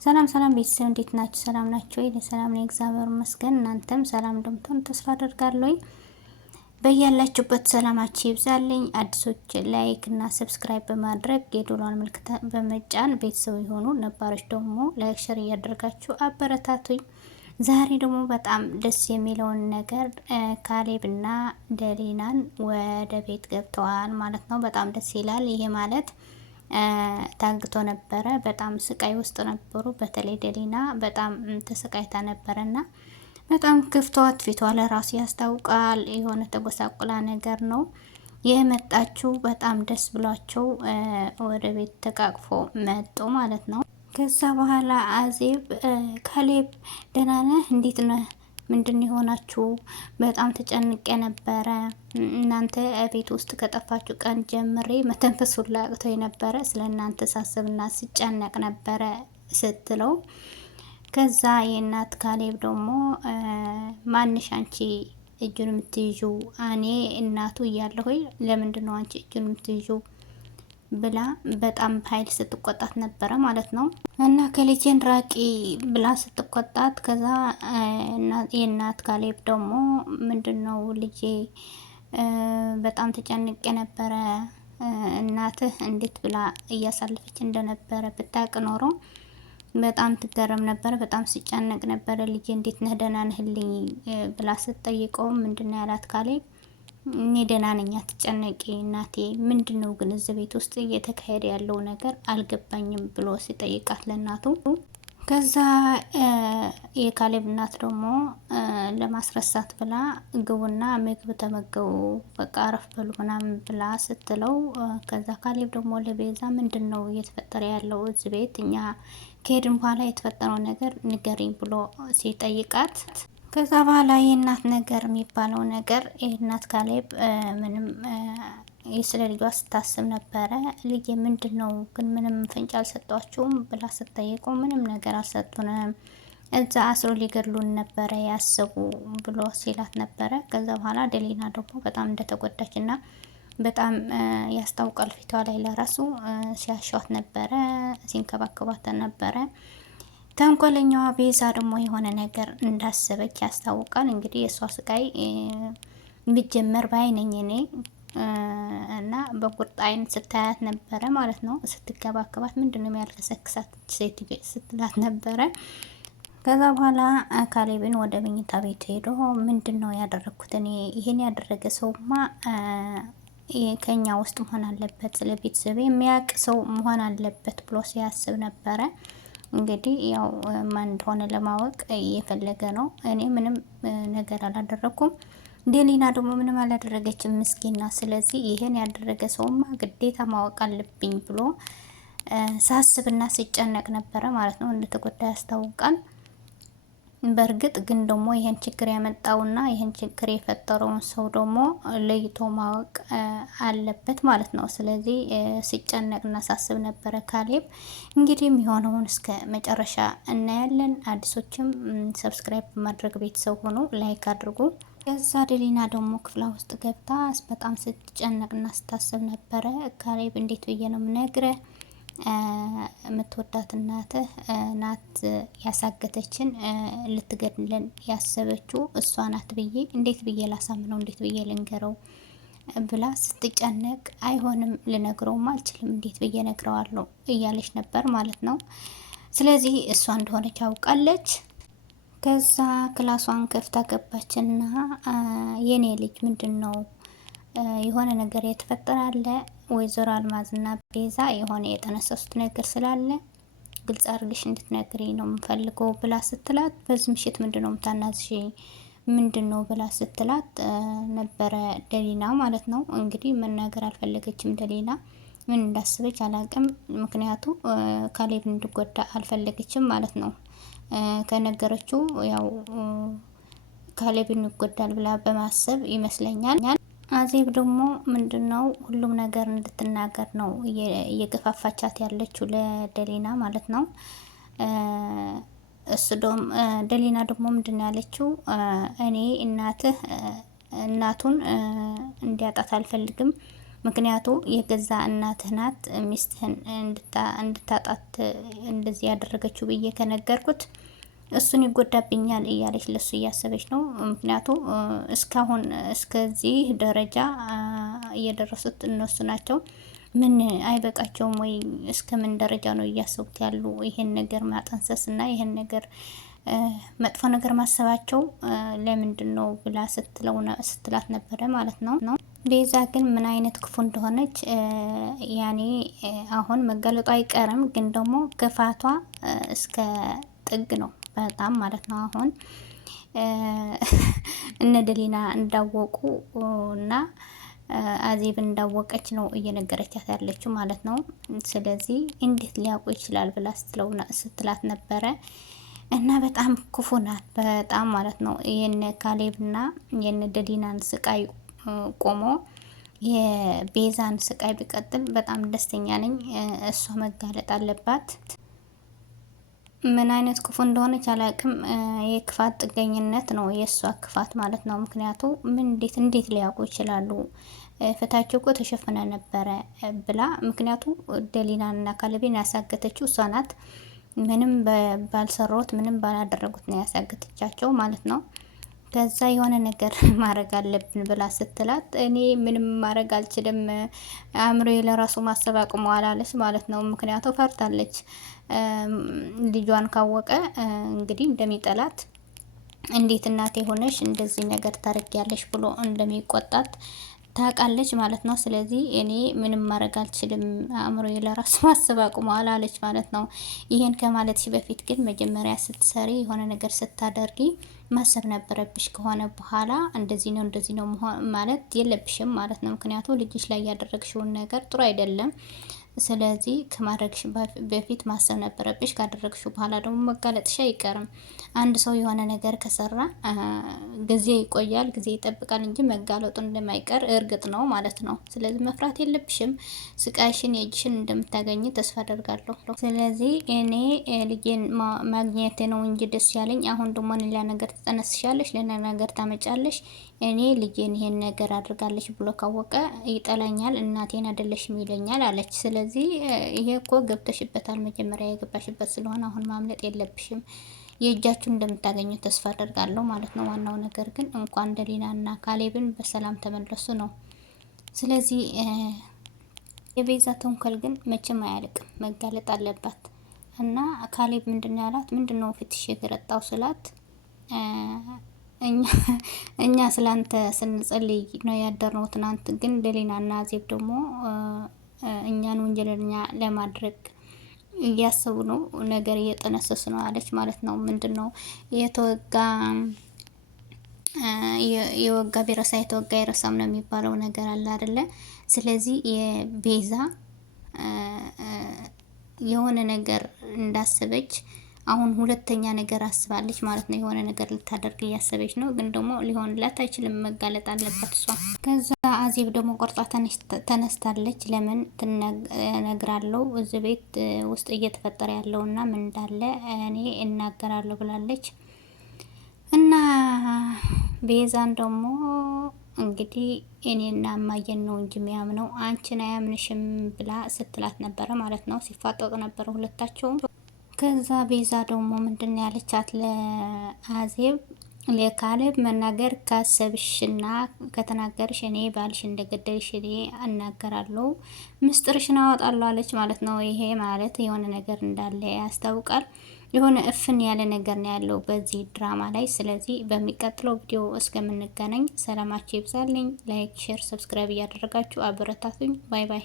ሰላም ሰላም ቤተሰብ እንዴት ናችሁ? ሰላም ናችሁ ወይ? ለሰላም ነው እግዚአብሔር ይመስገን። እናንተም ሰላም እንደምትሆኑ ተስፋ አደርጋለሁ። በያላችሁበት ሰላማችሁ ይብዛልኝ። አዲሶች ላይክ እና ሰብስክራይብ በማድረግ የዶላር ምልክት በመጫን ቤተሰብ የሆኑ ነባሮች ደግሞ ላይክ ሸር እያደረጋችሁ አበረታቱኝ። ዛሬ ደግሞ በጣም ደስ የሚለውን ነገር ካሌብና ደሊናን ወደ ቤት ገብተዋል ማለት ነው። በጣም ደስ ይላል። ይሄ ማለት ታግቶ ነበረ። በጣም ስቃይ ውስጥ ነበሩ። በተለይ ደሊና በጣም ተሰቃይታ ነበረና በጣም ክፍቷት ፊቷ ለራሱ ያስታውቃል። የሆነ ተጎሳቁላ ነገር ነው የመጣችው። በጣም ደስ ብሏቸው ወደ ቤት ተቃቅፎ መጡ ማለት ነው። ከዛ በኋላ አዜብ ካሌብ ደህና ነህ? እንዴት ነህ? ምንድን የሆናችሁ? በጣም ተጨንቄ ነበረ። እናንተ ቤት ውስጥ ከጠፋችሁ ቀን ጀምሬ መተንፈስ ሁላ አቅቶኝ ነበረ። ስለ እናንተ ሳስብና ስጨነቅ ነበረ ስትለው፣ ከዛ የእናት ካሌብ ደግሞ ማንሽ አንቺ እጁን የምትይዡ? እኔ እናቱ እያለሁኝ ለምንድን ነው አንቺ እጁን የምትይዡ ብላ በጣም ኃይል ስትቆጣት ነበረ ማለት ነው። እና ከልጄን ራቂ ብላ ስትቆጣት፣ ከዛ የእናት ካሌብ ደግሞ ምንድነው ልጄ በጣም ተጨንቄ ነበረ፣ እናትህ እንዴት ብላ እያሳለፈች እንደነበረ ብታውቅ ኖሮ በጣም ትገረም ነበረ። በጣም ሲጨነቅ ነበረ። ልጄ እንዴት ነህ? ደህና ነህልኝ ብላ ስትጠይቀው ምንድነው ያላት ካሌብ፣ እኔ ደህና ነኝ አትጨነቂ እናቴ፣ ምንድነው ግን እዚህ ቤት ውስጥ እየተካሄደ ያለው ነገር አልገባኝም ብሎ ሲጠይቃት ለእናቱ። ከዛ የካሌብ እናት ደግሞ ለማስረሳት ብላ ግቡና ምግብ ተመገቡ፣ በቃ አረፍ በሉ ምናምን ብላ ስትለው፣ ከዛ ካሌብ ደግሞ ለቤዛ ምንድነው እየተፈጠረ ያለው እዚህ ቤት፣ እኛ ከሄድን በኋላ የተፈጠረው ነገር ንገሪኝ ብሎ ሲጠይቃት፣ ከዛ በኋላ የእናት ነገር የሚባለው ነገር የእናት ካሌብ ምንም ስለ ልጇ ስታስብ ነበረ። ልጄ ምንድን ነው ግን ምንም ፍንጭ አልሰጧችሁም ብላ ስትጠይቀው ምንም ነገር አልሰጡንም፣ እዛ አስሮ ሊገድሉን ነበረ ያስቡ ብሎ ሲላት ነበረ። ከዛ በኋላ ደሊና ደግሞ በጣም እንደተጎዳች እና በጣም ያስታውቃል ፊቷ ላይ ለራሱ ሲያሻት ነበረ፣ ሲንከባከቧት ነበረ። ተንኮለኛዋ ቤዛ ደግሞ የሆነ ነገር እንዳሰበች ያስታውቃል። እንግዲህ የእሷ ስቃይ ቢጀመር ባይነኝ እኔ እና በቁርጥ አይን ስታያት ነበረ ማለት ነው። ስትገባከባት ምንድነው የሚያልከሰክሳት ሴት ስትላት ነበረ። ከዛ በኋላ ካሌብን ወደ መኝታ ቤት ሄዶ ምንድነው ያደረግኩት እኔ? ይሄን ያደረገ ሰውማ ከኛ ውስጥ መሆን አለበት፣ ስለ ቤተሰብ የሚያውቅ ሰው መሆን አለበት ብሎ ሲያስብ ነበረ። እንግዲህ ያው ማን እንደሆነ ለማወቅ እየፈለገ ነው። እኔ ምንም ነገር አላደረኩም፣ ደሊና ደግሞ ምንም አላደረገችም ምስኪና። ስለዚህ ይሄን ያደረገ ሰውማ ግዴታ ማወቅ አለብኝ ብሎ ሳስብና ሲጨነቅ ነበረ ማለት ነው። እንደተጎዳ ያስታውቃል። በእርግጥ ግን ደግሞ ይሄን ችግር ያመጣውና ይሄን ችግር የፈጠረውን ሰው ደግሞ ለይቶ ማወቅ አለበት ማለት ነው። ስለዚህ ሲጨነቅና ሳስብ ነበረ ካሌብ። እንግዲህ የሚሆነውን እስከ መጨረሻ እናያለን። አዲሶችም ሰብስክራይብ በማድረግ ቤተሰብ ሆኖ ላይክ አድርጉ። ከዛ ደሊና ደግሞ ክፍላ ውስጥ ገብታ በጣም ስትጨነቅና ስታስብ ነበረ። ካሌብ እንዴት ብዬ ነው የምነግረህ? የምትወዳት እናትህ ናት ያሳገተችን፣ ልትገድለን ያሰበችው እሷ ናት ብዬ እንዴት ብዬ ላሳምነው? እንዴት ብዬ ልንገረው ብላ ስትጨነቅ፣ አይሆንም ልነግረውም አልችልም፣ እንዴት ብዬ ነግረዋለሁ እያለች ነበር ማለት ነው። ስለዚህ እሷ እንደሆነች አውቃለች። ከዛ ክላሷን ከፍታ ገባችና የኔ ልጅ ምንድን ነው የሆነ ነገር የተፈጠረ አለ? ወይዘሮ አልማዝና ቤዛ የሆነ የተነሰሱት ነገር ስላለ ግልጽ አድርግሽ እንድትነግሪኝ ነው የምፈልገው ብላ ስትላት፣ በዚህ ምሽት ምንድን ነው የምታናዝሽ ምንድን ነው ብላ ስትላት ነበረ ደሊና ማለት ነው። እንግዲህ መናገር አልፈለገችም ደሊና። ምን እንዳስበች አላቅም። ምክንያቱ ካሌብ እንዲጎዳ አልፈለገችም ማለት ነው። ከነገረችው ያው ካሌብ ይጎዳል ብላ በማሰብ ይመስለኛል። አዜብ ደግሞ ምንድነው ሁሉም ነገር እንድትናገር ነው እየገፋፋቻት ያለችው ለደሊና ማለት ነው። ደሊና ደግሞ ምንድነው ያለችው? እኔ እናቱን እንዲያጣት አልፈልግም፣ ምክንያቱ የገዛ እናትህ ናት ሚስትህን እንድታጣት እንደዚህ ያደረገችው ብዬ ከነገርኩት እሱን ይጎዳብኛል እያለች ለሱ እያሰበች ነው። ምክንያቱ እስካሁን እስከዚህ ደረጃ እየደረሱት እነሱ ናቸው። ምን አይበቃቸውም ወይ? እስከ ምን ደረጃ ነው እያሰቡት ያሉ ይሄን ነገር ማጠንሰስ እና ይሄን ነገር መጥፎ ነገር ማሰባቸው ለምንድን ነው ብላ ስትላት ነበረ ማለት ነው። ቤዛ ግን ምን አይነት ክፉ እንደሆነች ያኔ አሁን መገለጡ አይቀርም፣ ግን ደግሞ ክፋቷ እስከ ጥግ ነው በጣም ማለት ነው። አሁን እነ ደሊና እንዳወቁ እና አዜብ እንዳወቀች ነው እየነገረቻት ያለችው ማለት ነው። ስለዚህ እንዴት ሊያውቁ ይችላል ብላ ስትላት ነበረ እና በጣም ክፉ ናት በጣም ማለት ነው። የነ ካሌብና የነ ደሊናን ስቃይ ቆሞ የቤዛን ስቃይ ቢቀጥል በጣም ደስተኛ ነኝ። እሷ መጋለጥ አለባት። ምን አይነት ክፉ እንደሆነች አላውቅም። የክፋት ጥገኝነት ነው የእሷ ክፋት ማለት ነው። ምክንያቱ እንዴት ሊያውቁ ይችላሉ? ፍታቸው እኮ ተሸፍነ ነበረ ብላ ምክንያቱ ደሊናንና ካሌብን ያሳገተችው እሷ ናት። ምንም ባልሰራሁት ምንም ባላደረጉት ነው ያሳገተቻቸው ማለት ነው። ከዛ የሆነ ነገር ማድረግ አለብን ብላ ስትላት እኔ ምንም ማድረግ አልችልም፣ አእምሮዬ ለራሱ ማሰብ አቅሟል አለች ማለት ነው። ምክንያቱ ፈርታለች። ልጇን ካወቀ እንግዲህ እንደሚጠላት እንዴት እናቴ ሆነሽ እንደዚህ ነገር ታረጊያለሽ ብሎ እንደሚቆጣት ታውቃለች ማለት ነው። ስለዚህ እኔ ምንም ማድረግ አልችልም፣ አእምሮዬ ለራሱ ማሰብ አቁሟል አለች ማለት ነው። ይሄን ከማለትሽ በፊት ግን መጀመሪያ ስትሰሪ የሆነ ነገር ስታደርጊ ማሰብ ነበረብሽ። ከሆነ በኋላ እንደዚህ ነው ማለት የለብሽም ማለት ነው። ምክንያቱም ልጅሽ ላይ ያደረግሽውን ነገር ጥሩ አይደለም። ስለዚህ ከማድረግሽ በፊት ማሰብ ነበረብሽ። ካደረግሽው በኋላ ደግሞ መጋለጥሽ አይቀርም። አንድ ሰው የሆነ ነገር ከሰራ ጊዜ ይቆያል፣ ጊዜ ይጠብቃል እንጂ መጋለጡ እንደማይቀር እርግጥ ነው ማለት ነው። ስለዚህ መፍራት የለብሽም። ስቃይሽን የእጅሽን እንደምታገኝ ተስፋ አደርጋለሁ። ስለዚህ እኔ ልጄን ማግኘት ነው እንጂ ደስ ያለኝ፣ አሁን ደግሞ ሌላ ነገር ትጠነስሻለሽ፣ ሌላ ነገር ታመጫለሽ። እኔ ልጄን ይሄን ነገር አድርጋለች ብሎ ካወቀ ይጠላኛል፣ እናቴን አይደለሽም ይለኛል አለች። ስለዚህ ይሄ እኮ ገብተሽበታል፣ መጀመሪያ የገባሽበት ስለሆነ አሁን ማምለጥ የለብሽም። የእጃችሁን እንደምታገኙ ተስፋ አደርጋለሁ ማለት ነው። ዋናው ነገር ግን እንኳን ደሊናና ካሌብን በሰላም ተመለሱ ነው። ስለዚህ የቤዛ ተንኮል ግን መቼም አያልቅም፣ መጋለጥ አለባት። እና ካሌብ ምንድነው ያላት? ምንድነው ፊትሽ የገረጣው ስላት እኛ ስላንተ ስንጸልይ ነው ያደርነው ትናንት፣ ግን ደሊናና አዜብ ደግሞ እኛን ወንጀለኛ ለማድረግ እያሰቡ ነው፣ ነገር እየጠነሰሱ ነው አለች ማለት ነው። ምንድነው የወጋ ቢረሳ የተወጋ አይረሳም ነው የሚባለው ነገር አለ አይደለ? ስለዚህ የቤዛ የሆነ ነገር እንዳሰበች አሁን ሁለተኛ ነገር አስባለች ማለት ነው። የሆነ ነገር ልታደርግ እያሰበች ነው፣ ግን ደግሞ ሊሆንላት አይችልም፣ መጋለጥ አለባት እሷ። ከዛ አዜብ ደግሞ ቆርጣ ተነስታለች። ለምን ትነግራለሁ እዚህ ቤት ውስጥ እየተፈጠረ ያለውና ምን እንዳለ እኔ እናገራለሁ ብላለች። እና ቤዛን ደግሞ እንግዲህ እኔና እማየን ነው እንጂ የሚያምነው አንቺን አያምንሽም ብላ ስትላት ነበረ ማለት ነው። ሲፋጠጡ ነበረ ሁለታቸውም። ከዛ ቤዛ ደግሞ ምንድን ያለቻት ለአዜብ ለካሌብ መናገር ካሰብሽና ከተናገርሽ እኔ ባልሽ እንደገደልሽ እኔ እናገራለሁ፣ ምስጢርሽን አወጣለሁ አለች ማለት ነው። ይሄ ማለት የሆነ ነገር እንዳለ ያስታውቃል። የሆነ እፍን ያለ ነገር ነው ያለው በዚህ ድራማ ላይ። ስለዚህ በሚቀጥለው ቪዲዮ እስከምንገናኝ ሰላማችሁ ይብዛልኝ። ላይክ፣ ሼር፣ ሰብስክራይብ እያደረጋችሁ አበረታቱኝ። ባይ ባይ።